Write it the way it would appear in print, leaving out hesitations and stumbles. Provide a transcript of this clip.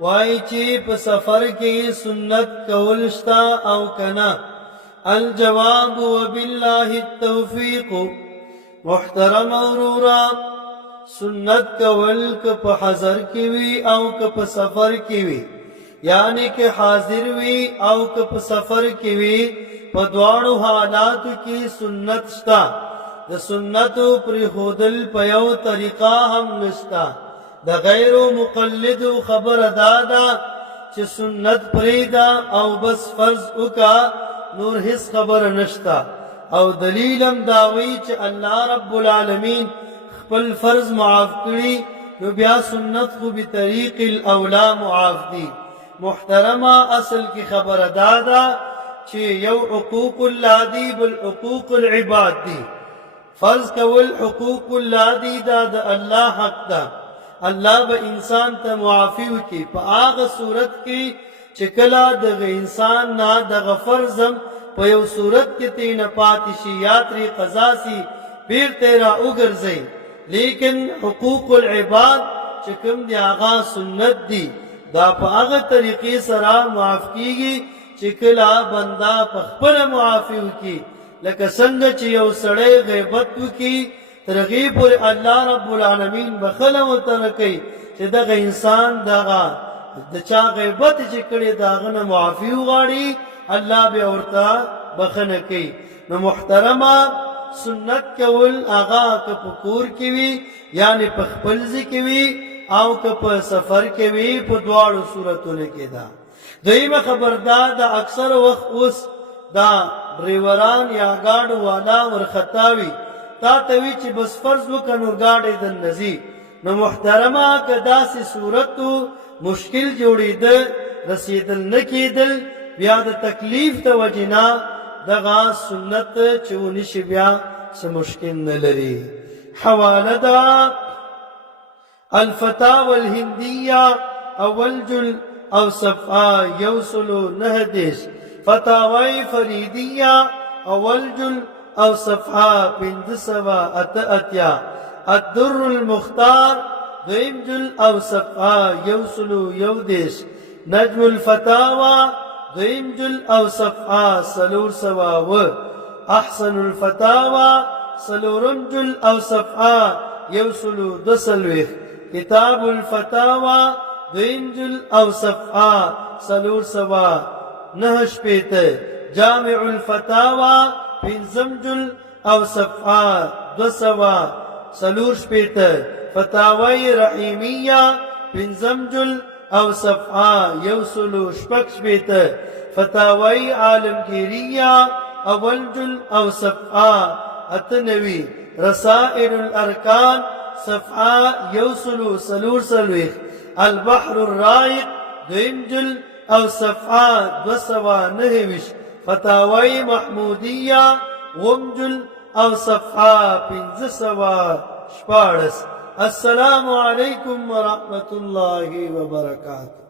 وای چې په سفر کې سنت کول شتا او کنا. الجواب وبالله التوفیق. محترم اورورا سنت کول که په حضر کې وی او که په سفر کې وی، یعنی که حاضر وی او که په سفر کې وی، په دواړو حالاتو کې سنت شتا. د سنتو پرېښودل په یو طریقه هم نشتا. د غیر مقلد خبر دادا چې سنت پریدا او بس فرض وکا، نور هیڅ خبر نشتا. او دلیلم داوی چې الله رب العالمین خپل فرض معاف کړي، نو بیا سنت خو به طریق الاولا معاف دي. محترمه اصل کی خبر دادا چې یو حقوق الله دی بل حقوق العباد دی. فرض کول حقوق الله دی، دا د الله حق ده. الله به انسان ته معافی وکي په هغه صورت کې چې کله دغه انسان نه دغه فرضم په یو صورت کې تینه پاتې شي یا ترې قضا سي بیرته را وګرځي. لیکن حقوق العباد چې کوم دی هغه سنت دی، دا په هغه طریقې سره معاف کیږي چې کله بندا په خپل معافی وکي. لکه څنګه چې یو سړی غیبت وکي ترغی پر الله رب العالمین بخله وترکی چې دغه انسان دغه د چا غیبت چې کړي داغه نه معافی وغاړي، الله به ورته بخنه کوي. نو محترمه سنت کول هغه که په کور کې وي یعنی په خپل ځای کې وي او که په سفر کې وي، په دواړو صورتونو کې ده. دویمه خبردار د اکثر وخت اوس دا ډریوران یا گاډو والا ورختاوي تا ته وی چې بس فرض وکنو گاډي د نزي. نو محترمه که داسې صورتو مشکل جوړېده رسیدل نکیدل، بیا د تکلیف ته وجنا دغه سنت چې ونشي بیا څه مشکل نه لري. حواله ده الفتاوى الهنديه اول جل او صفحه یوصلو نهدش. فتاوی فریدیه اول جل او صفحه 588. الدر المختار دویم جل او صفحه یوصلو یودش. نجم الفتاوى دویم جل او صفحه 300. احسن الفتاوى سلورم جل او صفحه یوصلو 200. کتاب الفتاوى دویم جل او صفحه 300 9. جامع الفتاوى پنځم جل او صفحه 200. فتاوی رحیمیه پنځم جل او صفحه یوصلو 6. فتاوی عالمگیریه اول جل او صفحه 98. رسائل الارکان صفحه یوصلو 300. البحر الرائق دویم جل او صفحه 209. فتاوی محمودیه وم جل او صفحه 514. السلام علیکم ورحمة الله وبرکاته.